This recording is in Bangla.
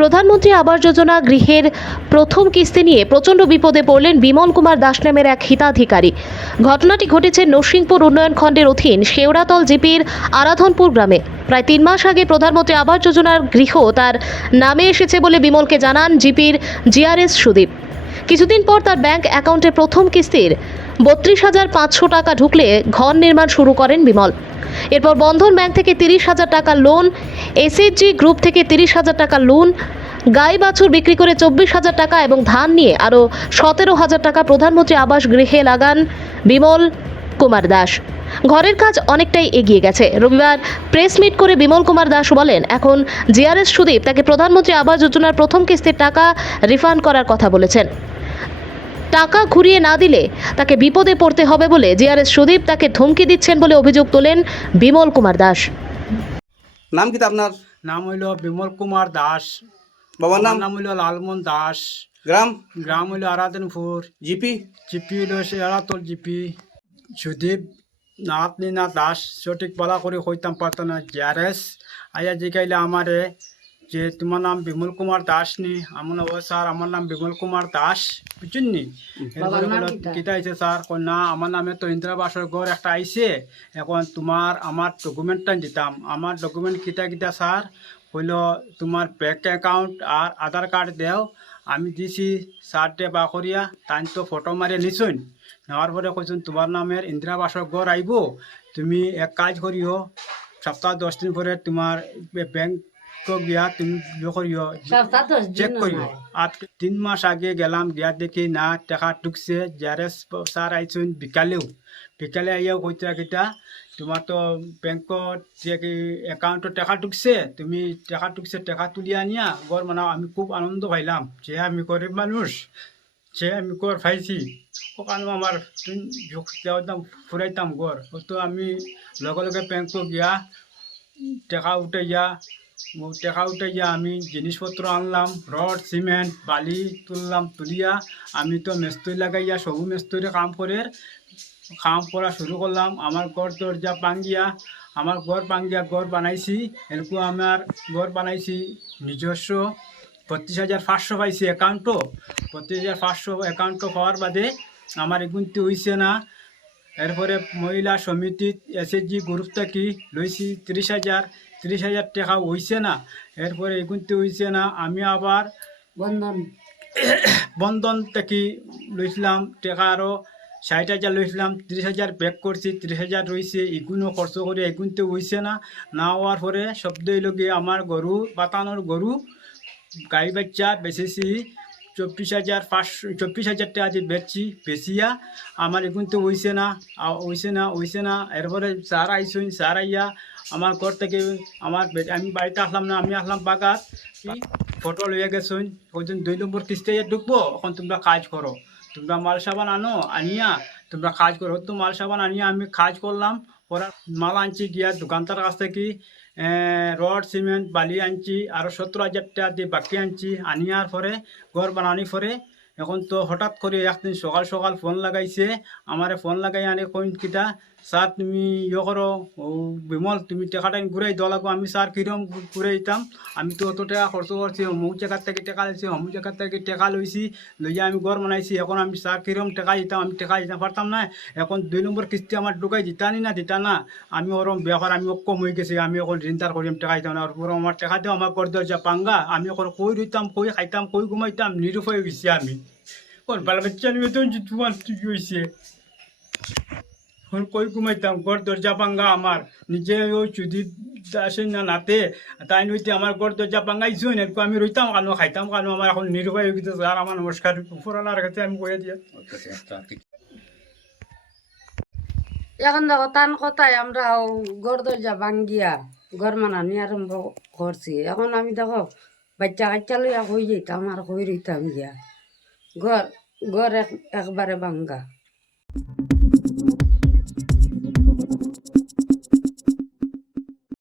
প্রধানমন্ত্রী আবাস যোজনা গৃহের প্রথম কিস্তি নিয়ে প্রচণ্ড বিপদে পড়লেন বিমল কুমার দাস নামের এক হিতাধিকারী। ঘটনাটি ঘটেছে নরসিংপুর উন্নয়ন খণ্ডের অধীন শেওড়াতল জিপির আরাধনপুর গ্রামে। প্রায় 3 মাস আগে প্রধানমন্ত্রী আবাস যোজনার গৃহ তার নামে এসেছে বলে বিমলকে জানান জিপির জিআরএস সুদীপ। কিছুদিন পর তার ব্যাংক অ্যাকাউন্টে প্রথম কিস্তির 32,500 টাকা ঢুকলে ঘর নির্মাণ শুরু করেন বিমল। এরপর বন্ধন ব্যাংক থেকে 30,000 টাকা লোন, এসএইচজি গ্রুপ থেকে 30,000 টাকা লোন, গাই বাছুর বিক্রি করে 24,000 টাকা এবং ধান নিয়ে আরও 17,000 টাকা প্রধানমন্ত্রী আবাস গৃহে লাগান বিমল কুমার দাস। ঘরের কাজ অনেকটাই এগিয়ে গেছে। রবিবার প্রেস মিট করে বিমল কুমার দাস বলেন, এখন জিআরএস সুদীপ তাকে প্রধানমন্ত্রী আবাস যোজনার প্রথম কিস্তির টাকা রিফান্ড করার কথা বলেছেন। টাকা ঘুরিয়ে না দিলে তাকে বিপদে পড়তে হবে বলে জিআরএস সুদীপ তাকে ধমকি দিচ্ছেন বলে অভিযোগ তোলেন বিমল কুমার দাস। নাম কি আপনার? নাম হইল বিমল কুমার দাস। বাবার নাম? নাম হইল লালমন দাস। গ্রাম? গ্রাম হইল আরাধনপুর। জিপি? জিপি হইল শেওড়াতল জিপি। সুদীপ নাতনিনা দাস সঠিক বলা করে হইতাম পারত না। জিআরএস আয়া জিগাইলে আমারে যে তোমার নাম বিমল কুমার দাস নি? আমার ও স্যার আমার নাম বিমল কুমার দাস, বুঝছেন নি? এরপরে বলল কিতা আইছে স্যার? কই না আমার নামে তো ইন্দিরাবাসের ঘর একটা আইছে, এখন তোমার আমার ডকুমেন্টটা দিতাম। আমার ডকুমেন্ট কিতা কিতা স্যার? হইল তোমার ব্যাংক অ্যাকাউন্ট আর আধার কার্ড দেও। আমি দিছি স্যারটে বা করিয়া তাই তো ফটো মারিয়ে নিছুন। নেওয়ার পরে কইছুন তোমার নামের ইন্দিরাবাসর ঘর আইব, তুমি এক কাজ করিও, সপ্তাহ 10 দিন পরে তোমার ব্যাংক গিয়া তুমি করিও, চেক করিও। আর 3 মাস আগে গেলাম, গিয়া দেখি না টাকা ঢুকছে। জিআরএস স্যার আইছুন বিকালে আইয়াও কইতে কিটা তোমার তো ব্যাংকত যে অ্যাকাউন্টত টাকা ঢুকছে, তুমি টাকা ঢুকছে টাকা তুলিয়া আনিয়া ঘর বানাও। আমি খুব আনন্দ পাইলাম যে আমি গরিব মানুষ, যে আমি ঘর পাইছি। ওখানে আমার ফুরাইতাম ঘর, তো আমি লগে লগে ব্যাংক গিয়া টাকা উঠাইয়া আমি জিনিসপত্র আনলাম, রড সিমেন্ট বালি তুলিয়া আমি তো মিস্ত্রি লাগাইয়া সবু মিস্ত্রি কাম করা শুরু করলাম। আমার ঘর দরজা ঘর বানাইছি। এরকম আমার ঘর বানাইছি নিজস্ব। 32,500 পাইছি অ্যাকাউন্টও। 32,500 অ্যাকাউন্টও পাওয়ার বাদে আমার এগুনতে হইছে না। এরপরে মহিলা সমিতিত এসএইচজি গ্রুপ থেকে লইছি 30,000 টাকা হইছে না। এরপরে এগুনতে হইছে না, আমি আবার বন্ধন থেকে লইছিলাম টাকা আরও 60,000 লইছিলাম। 30,000 ব্যাক করছি, 30,000 রয়েছে। এগুনও খরচ করে এগুনতে হইছে না। না হওয়ার পরে শব্দ হইল গিয়ে আমার গরু বাতানোর গরু গাই বাচ্চা বেচেছি 24,000 টাকা দিয়ে বেচিয়া আমার এগুনতে হইছে না। এরপরে স্যার আইয়া আমার ঘর থেকে আমি বাড়িতে আসলাম না, আমি আসলাম বাগাত। ফটো লইয়া গেছুন, ওই 2 নম্বর কিস্তি ঢুকবো, এখন তোমরা কাজ করো, তোমরা মাল সাবান আনিয়া তোমরা কাজ করো। তো মাল সাবান আনিয়া আমি কাজ করলাম। ওরা মাল আনছি গিয়া দোকানদার কাছ থেকে রড সিমেন্ট বালি আনছি, আরও 17,000 টাকা দিয়ে বাকি আনছি। আনিয়ার পরে ঘর বানানি পরে এখন তো হঠাৎ করে একদিন সকাল ফোন লাগাইছে। আমারে ফোন লাগাই আনে কইন কিটা, স্যার তুমি করো, ও বিমল তুমি টাকাটা ঘুরাই দেওয়া লাগবো। আমি স্যার কিরম ঘুরে দিতাম? আমি তো অত টাকা খরচ করছি, অমুক জায়গার থেকে টাকা লইছি, অমুক জায়গার থেকে টাকা লইয়া আমি ঘর বানাইছি। এখন আমি স্যার কিরম টাকা দিতাম? আমি টাকা দিতে পারতাম না। এখন 2 নম্বর কিস্তি আমার ঢুকাই দিতা না। আমি ওরম ব্যাপার আমি অক্ষম হয়ে গেছি। আমি এখন ঋণদার করিম টাকা দিতাম না। ওর আমার টাকা দেওয়া আমার ঘর দরজা পাঙ্গা। আমি এখন কই রইতাম, কই খাইতাম, কই ঘুমাইতাম, নিরুপায় হয়ে গেছি আমি। বাল বাচ্চা নিয়ে তো তোমার হয়েছে, কই ঘুমাইতাম, ঘর দরজা পাঙ্গা আমার। নিজে ওই চুদি আসে না নাতে তাই নইতে আমার ঘর দরজা পাঙ্গাইছো এরকম আমি রইতাম কানো খাইতাম কানো। আমার এখন নিরুপায় হয়ে গেছে। আর আমার নমস্কার উপরালার কাছে আমি কয়ে দিয়ে এখন দেখো তান কথায় আমরা ঘর দরজা ভাঙ্গিয়া ঘর মানানি আরম্ভ করছি। এখন আমি দেখো বাচ্চা কাচ্চা লইয়া হয়ে যেতাম আর হয়ে রইতাম গিয়া ঘর একবারে ভাঙ্গা।